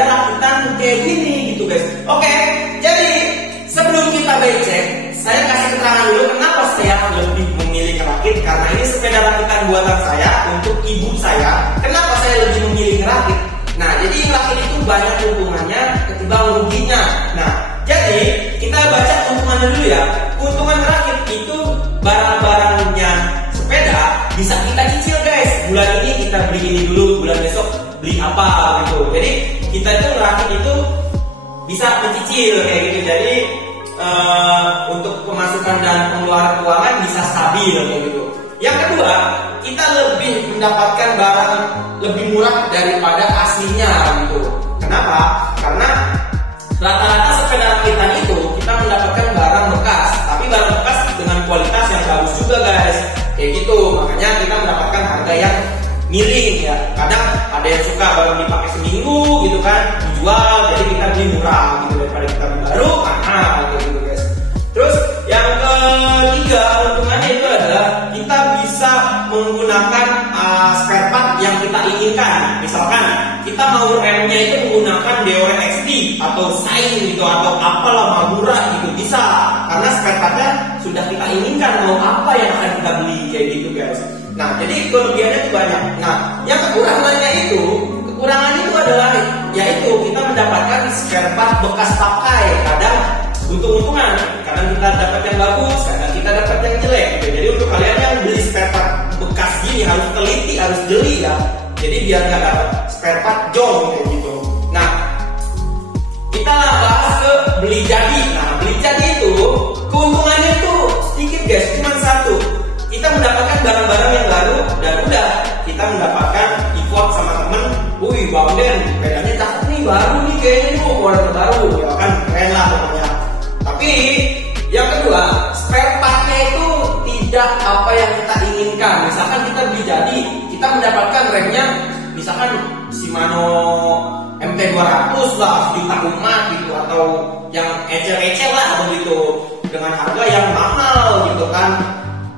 sepeda rakitan kayak gini gitu guys. Oke, jadi sebelum kita becek, saya kasih keterangan dulu kenapa saya lebih memilih rakit. Karena ini sepeda rakitan buatan saya untuk ibu saya. Kenapa saya lebih memilih rakit? Nah, jadi rakit itu banyak keuntungannya ketimbang ruginya. Nah, jadi kita baca keuntungannya dulu ya. Keuntungan rakit itu barang-barangnya sepeda bisa kita cicil guys. Bulan ini kita beli ini dulu, bulan besok beli apa gitu. Jadi kita itu ngerakit itu bisa mencicil kayak gitu. Jadi untuk pemasukan dan pengeluaran keuangan bisa stabil kayak gitu. Yang kedua, kita lebih mendapatkan barang lebih murah daripada aslinya gitu. Kenapa? Karena rata-rata sepeda rakitan itu kita mendapatkan barang bekas, tapi barang bekas dengan kualitas yang bagus juga guys. Kayak gitu, makanya kita mendapatkan harga yang miring ya. Kadang ada yang suka baru dipakai seminggu gitu kan, dijual, jadi kita beli murah gitu daripada kita beli baru mahal gitu guys. Terus yang ketiga keuntungannya itu adalah kita bisa menggunakan spare part yang kita inginkan. Misalkan kita mau remnya itu menggunakan Deore XD atau Shine gitu atau apalah Magura gitu bisa, karena spare partnya sudah kita inginkan mau apa yang akan kita beli kayak gitu guys. Nah, jadi kelebihannya itu banyak. Nah, yang kekurangannya itu adalah yaitu kita mendapatkan spare part bekas pakai. Kadang untung-untungan, kadang kita dapat yang bagus, kadang kita dapat yang jelek gitu. Jadi untuk kalian yang beli spare part bekas gini harus teliti, harus jeli ya. Jadi biar nggak dapat spare part jong kayak gitu. Nah, kita bahas ke beli jadi. Nah, beli jadi itu keuntungannya itu sedikit guys, cuma satu. Kita mendapatkan barang-barang yang baru dan udah kita mendapatkan effort sama temen. Wih Bang Den, bedanya cakep nih, baru nih kayaknya nih mau keluar terbaru ya kan, keren lah pokoknya. Tapi yang kedua, spare partnya itu tidak apa yang kita inginkan. Misalkan kita beli jadi, kita mendapatkan remnya misalkan Shimano MT200 lah, sejuta umat gitu, atau yang ecel-ecel lah begitu, dengan harga yang mahal gitu kan.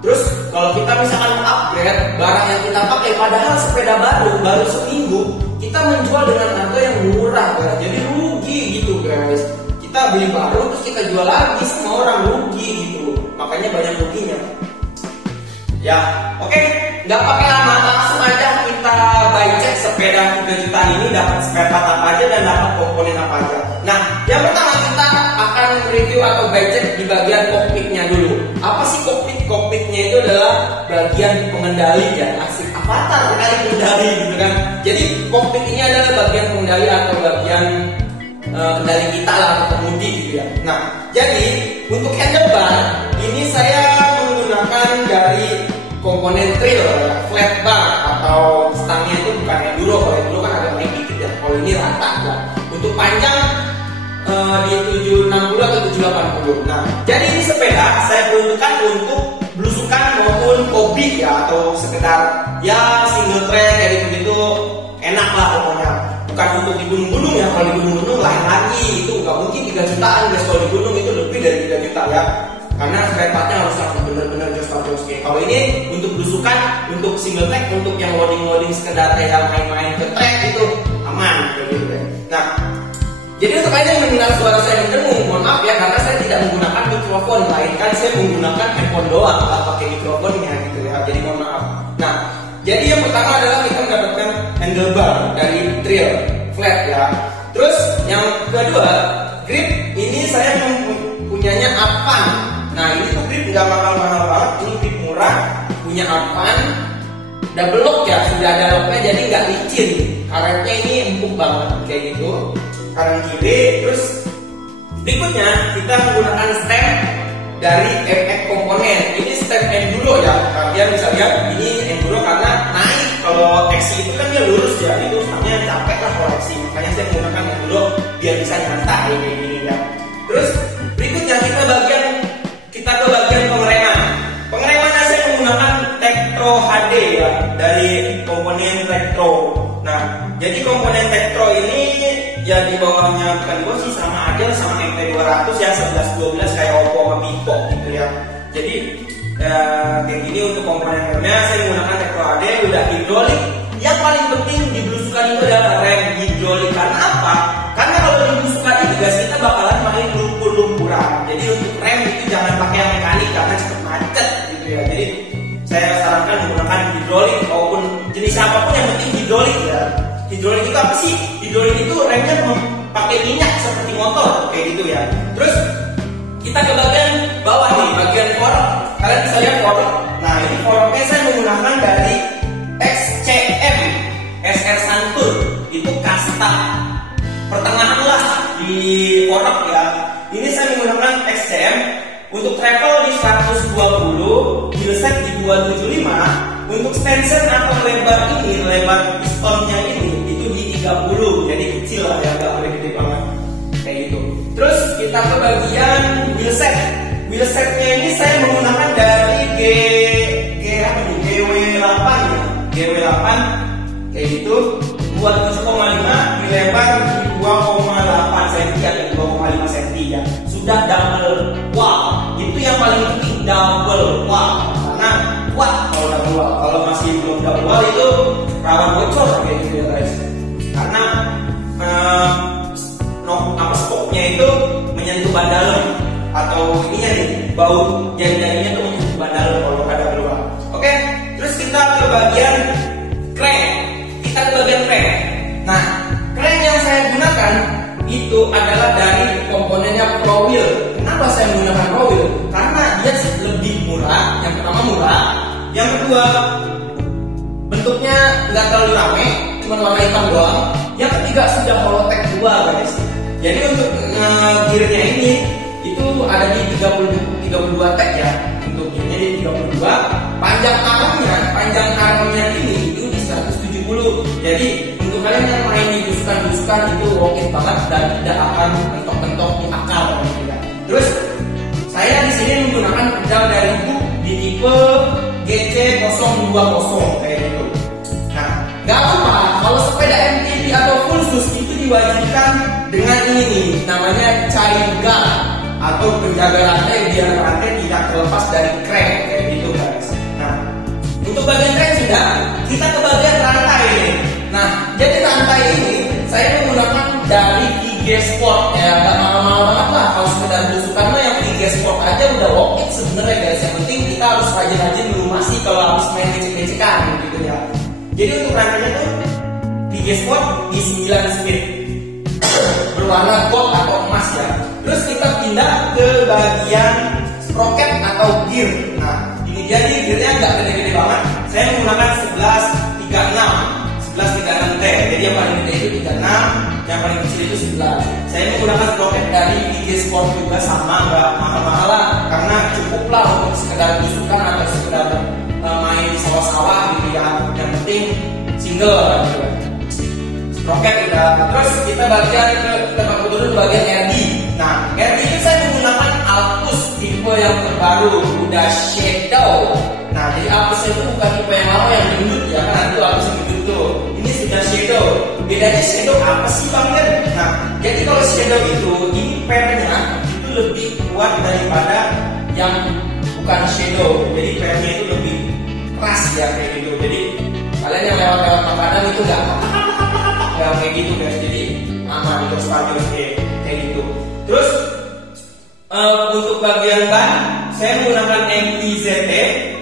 Terus kalau kita misalkan upgrade barang yang kita pakai, padahal sepeda baru seminggu, kita menjual dengan harga yang murah guys. Jadi rugi gitu guys. Kita beli baru terus kita jual lagi sama orang, rugi gitu. Makanya banyak ruginya. Ya, oke, nggak pakai lama, langsung aja kita buy check sepeda 3 juta ini dapat spare part apa aja dan dapat komponen apa aja. Nah, yang pertama kita akan review atau buy check di bagian kokpitnya dulu. Apa sih kokpit? Kokpitnya itu adalah bagian pengendali ya, asik avatar kali pengendali gitu kan. Jadi kokpit ini adalah bagian pengendali atau bagian kendali kita lah atau pengemudi gitu ya. Nah, jadi untuk handlebar ini saya menggunakan dari komponen trail ya, flat bar atau stangnya itu bukan enduro. Kalau enduro kan agak naik dikit ya. Kalau ini rata ya. Untuk panjang di 760 atau 780. Nah, jadi ini sepeda saya peruntukkan untuk belusukan maupun hobi ya, atau sekedar ya single track kayak gitu enak lah pokoknya. Bukan untuk di gunung-gunung ya. Kalau di gunung-gunung lain lagi, itu nggak mungkin 3 jutaan guys. Kalau di gunung itu lebih dari 3 juta ya, karena spare partnya harus benar-benar jos. Kalau ini untuk belusukan, untuk single track, untuk yang loading sekedar kayak main-main ke track itu aman gitu guys. Nah, jadi untuk kalian yang mendengar suara saya mendengung, mohon maaf ya, karena saya tidak menggunakan mikrofon, melainkan saya menggunakan handphone doang, nggak pakai mikrofonnya gitu ya. Jadi mohon maaf. Nah, jadi yang pertama adalah kita mendapatkan handlebar dari trail flat ya. Terus yang kedua, grip ini saya punyanya Advan. Nah, ini tuh grip nggak mahal-mahal banget, ini grip murah, punya Advan, double lock ya, sudah ada locknya jadi nggak licin. Karetnya ini empuk banget kayak gitu, kanan kiri. Terus berikutnya kita menggunakan stem dari FX komponen. Ini stem enduro ya, kalian bisa lihat ini enduro karena naik. Kalau XC itu kan dia lurus ya, itu sebenarnya capek lah kalau XC, makanya saya menggunakan enduro biar bisa nyantai kayak gini ya. Terus berikutnya kita ke bagian pengereman. Pengeremannya saya menggunakan Tektro HD ya, dari komponen Tektro. Nah, jadi komponen Tektro ini ya di bawahnya bukan di bawah sih, sama aja sama MT200 ya, 11-12 kayak Oppo sama Vivo gitu ya. Jadi kayak gini untuk komponen remnya saya menggunakan Tektro HD, udah hidrolik. Yang paling penting di belusukan itu adalah rem hidrolik. Karena apa? remnya pakai minyak seperti motor kayak gitu ya. Terus kita ke bagian bawah nih, bagian fork. Kalian bisa lihat fork. Nah ini forknya saya menggunakan dari XCM SR Santur, itu kasta pertengahan lah di fork ya. Ini saya menggunakan XCM untuk travel di 120, wheelset di 275. Untuk stanchion atau lebar ini, lebar pistonnya ini itu di 30, jadi kecil lah ya, nggak gede banget kayak gitu. Terus kita ke bagian wheelset. Wheelsetnya ini saya menggunakan dari GW8 ya, GW8 kayak gitu. Buat 7,5 dilebar di 2,8 cm atau 2,5 cm ya. Sudah double wall. Itu yang paling penting, double wall. Karena kuat kalau double wall. Kalau masih belum double wall itu rawan bocor kayak gitu ya guys. Karena stoknya itu menyentuh ban dalam atau ininya nih, bau jari-jarinya tuh menyentuh ban dalam kalau ada double wall. Oke, terus kita ke bagian crank. Kita ke bagian crank. Nah, crank yang saya gunakan itu adalah dari komponennya Pro Wheel. Kenapa saya menggunakan Pro Wheel? Karena dia lebih murah. Yang pertama murah. Yang kedua bentuknya nggak terlalu rame, cuma warna hitam doang. Yang ketiga sudah holotek 2 guys. Jadi untuk gearnya ini itu ada di 32 tag ya. Untuk gearnya di 32. Panjang armnya ini itu di 170. Jadi untuk kalian yang main di dusukan itu roket banget dan tidak akan mentok-mentok di akal gitu ya. Terus saya di sini menggunakan pedal dari Hook di tipe GC020 kayak gitu. Nah, nggak apa kalau sepeda MTB atau full sus itu diwajibkan dengan ini nih, namanya chain guard atau penjaga rantai biar rantai tidak terlepas dari crank kayak gitu guys. Nah, untuk bagian crank sudah, kita ke bagian rantai nih. Nah, jadi rantai ini saya menggunakan dari VG Sport ya, nggak mahal-mahal banget lah. Kalau sepeda belusukan mah yang VG Sport aja udah worth it sebenarnya guys. Yang penting kita harus rajin-rajin melumasi kalau habis main becek-becekan gitu ya. Jadi untuk rantainya tuh VG Sport di 9 speed berwarna gold atau emas ya. Terus kita pindah ke bagian sprocket atau gear. Nah, ini jadi gearnya nggak gede-gede banget. Saya menggunakan 1136T. Jadi yang paling gede itu 36, yang paling kecil itu 11. Saya menggunakan sprocket dari VG Sport juga, sama, nggak mahal-mahal lah, karena cukup lah untuk sekedar belusukan atau sekedar main di sawah-sawah gitu ya. Yang penting single gitu ya. Sprocket udah. Terus kita dulu bagian RD. Nah, RD itu saya menggunakan Altus tipe yang terbaru, udah Shadow. Nah, jadi Altus itu bukan tipe yang lama yang gendut ya, kan itu Altus yang gendut tuh. Ini sudah Shadow. Bedanya Shadow apa sih Bang Yen? Nah, jadi kalau Shadow itu impernya itu lebih kuat daripada yang bukan Shadow. Jadi pernya itu lebih keras ya kayak gitu. Jadi kalian yang lewat-lewat makanan itu nggak kayak gitu guys. Jadi aman terus kayak gitu. Terus untuk bagian ban saya menggunakan MTZT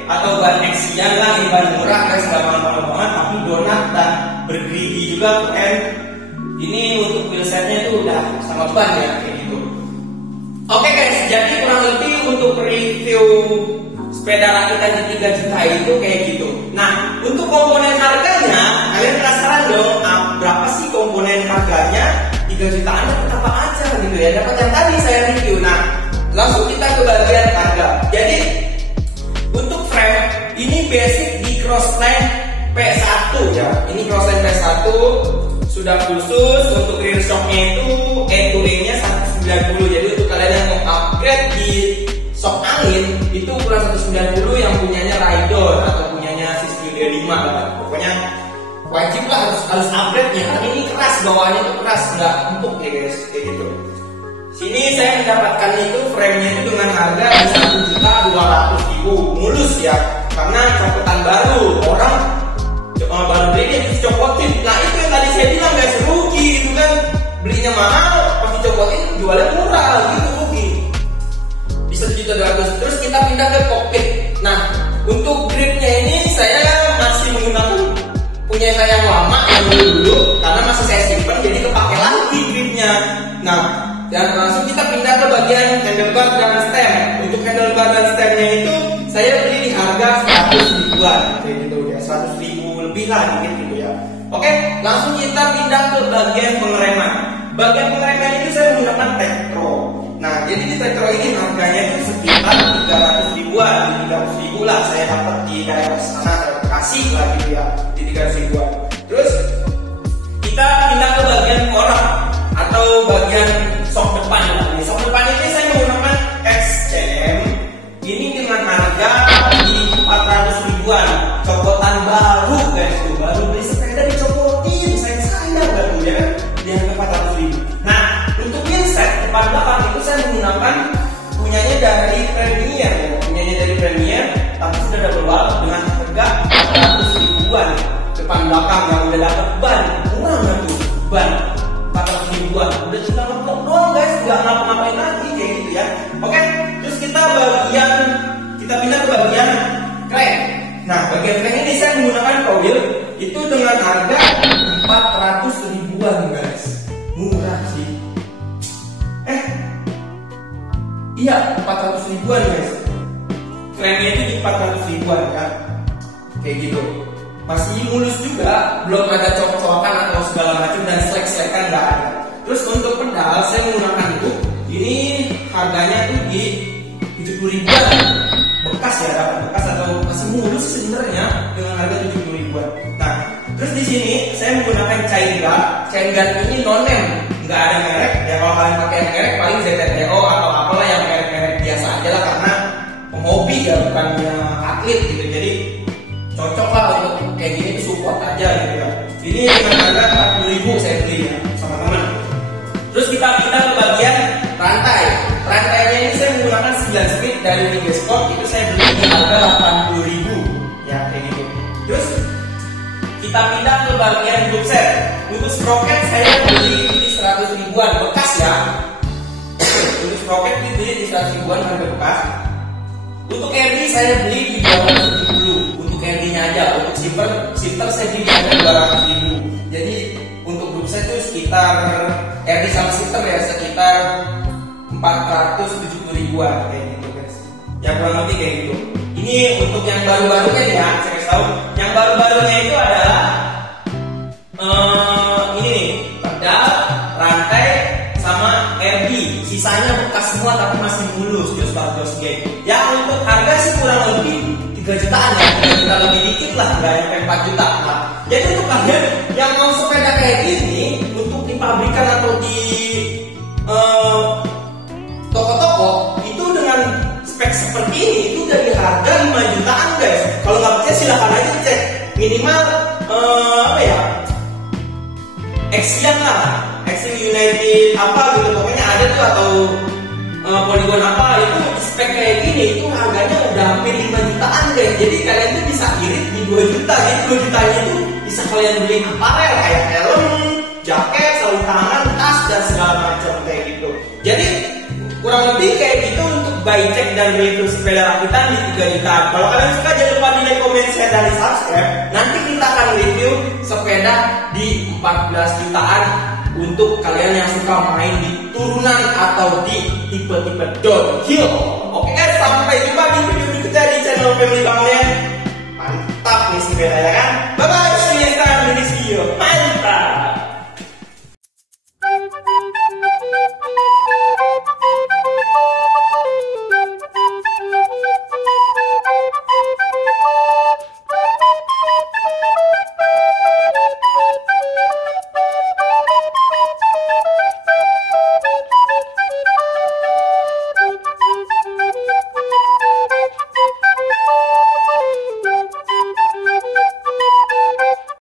atau ban Exian lah, ban murah guys, nggak mahal-mahal banget, tapi donat dan bergerigi juga keren. Ini untuk wheelsetnya itu udah sama ban ya kayak gitu. Oke guys, jadi kurang lebih untuk review sepeda rakitan di 3 juta itu kayak gitu. Nah, untuk komponen harganya, kalian penasaran dong, berapa sih komponen harganya? 3 jutaan dapat apa aja gitu ya? Dapat yang tadi saya review. Nah, langsung kita ke bagian harga. Jadi, untuk frame, ini basic di Crossline P1 ya. Ini Crossline P1 sudah khusus. Untuk rear shocknya itu E2E-nya 190. Jadi untuk kalian yang mau upgrade di shock angin itu ukuran 190 yang punyanya Rydor atau punyanya Studio 5 lah. Pokoknya wajib lah harus upgrade nya. Ini keras, bawahnya itu keras, nggak empuk ya guys, kayak gitu. Sini saya mendapatkan itu frame-nya itu dengan harga 1.200.000 mulus ya, karena copotan baru, orang baru beli dia dicopotin. Nah itu yang tadi saya bilang guys, rugi itu kan, belinya mahal pas dicopotin jualnya murah gitu, rugi. 1.200.000. Terus kita pindah ke kokpit. Nah, untuk gripnya ini saya masih menggunakan punya saya yang lama yang dulu karena masih saya simpan, jadi kepake lagi Nah, dan langsung kita pindah ke bagian handlebar dan stem. Untuk handlebar dan stemnya itu saya beli di harga 100 ribuan kayak gitu ya, 100 ribu lebih lah dikit gitu ya. Oke, langsung kita pindah ke bagian pengereman. Bagian pengereman itu saya menggunakan Tektro. Nah, jadi di Tektro ini harganya itu sekitar 300 ribuan, di 300 ribu lah saya dapat di daerah sana, Bekasi lah gitu ya, di 300 ribuan. Terus kita pindah ke bagian korak atau bagian sok depan. Sok depan ini saya menggunakan XCM. Ini dengan harga di 400 ribuan. Copotan baru guys, tuh baru beli sepeda dicopotin, sayang baru ya kan, di harga 400 ribu. Nah, untuk wheelset depan belakang itu saya menggunakan punyanya dari Premier, tapi sudah double valve dengan harga 400 ribuan. Depan belakang yang udah dapat ban, murah nggak tuh ban 400 ribuan, udah cuma ngeplok doang guys, nggak ngapa-ngapain lagi kayak gitu ya. Oke, terus kita pindah ke bagian crank. Nah, bagian crank ini saya menggunakan coil itu dengan harga 400 ribuan guys, murah sih. Iya 400 ribuan guys, cranknya itu di 400 ribuan ya, kayak gitu. Masih mulus juga, belum ada cok-cokan atau segala macam dan selek-selekan nggak ada. Terus untuk pedal saya menggunakan itu, ini harganya tuh di 70 ribuan, bekas ya, dapat bekas atau masih mulus sebenarnya dengan harga 70 ribuan. Nah, terus di sini saya menggunakan chain guard ini non-name, nggak ada merek. Ya kalau kalian pakai merek paling ZTO atau apalah yang merek-merek biasa aja lah, karena penghobi ya bukannya atlet gitu. Jadi cocok lah untuk kayak gini tuh support aja gitu ya. Ini dengan harga 40 ribu saya beli ya sama teman. Terus kita pindah ke bagian rantai. Rantainya ini saya menggunakan 9 speed dari Vigesport, itu saya beli di harga 80 ribu ya kayak gitu. Terus kita pindah ke bagian group set. Untuk sprocket saya beli di 100 ribuan bekas ya. Untuk sprocket beli di 100 ribuan harga bekas. Untuk RD saya beli di 270. Untuk RD-nya aja. Untuk shifter saya beli di harga 200 ribu. Jadi untuk group set itu sekitar RD sama shifter ya sekitar 470 ribuan kayak gitu guys. Ya kurang lebih kayak gitu. Ini untuk yang baru-barunya ya, saya kasih tahu. Yang baru-barunya itu adalah ini nih, pedal, rantai, sama RD. Sisanya bekas semua tapi masih mulus, jos geng. Ya untuk harga sih kurang lebih 3 jutaan ya, 3 juta lebih dikit lah, nggak nyampe 4 juta. Nah, jadi untuk kalian yang mau sepeda kayak gini, untuk di pabrikan atau di toko-toko itu dengan spek seperti ini itu udah di harga 5 jutaan guys. Kalau nggak percaya silahkan aja cek, minimal Axiom lah, Axiom United apa gitu pokoknya ada tuh, atau Polygon apa itu spek kayak gini itu harganya udah hampir 5 jutaan guys. Jadi kalian tuh bisa irit di 2 juta. Jadi 2 jutanya itu bisa kalian beli aparel kayak helm, jaket, sarung tangan, tas dan segala macam kayak gitu. Jadi kurang lebih kayak gitu untuk buy check dan review sepeda rakitan di 3 juta. Kalau kalian suka jangan lupa di like, comment, share, dan di subscribe. Nanti kita akan review sepeda di 14 jutaan untuk kalian yang suka main di turunan atau di tipe-tipe downhill. Oke guys, sampai jumpa di video berikutnya di channel Family Bang. Mantap nih sepeda ya kan.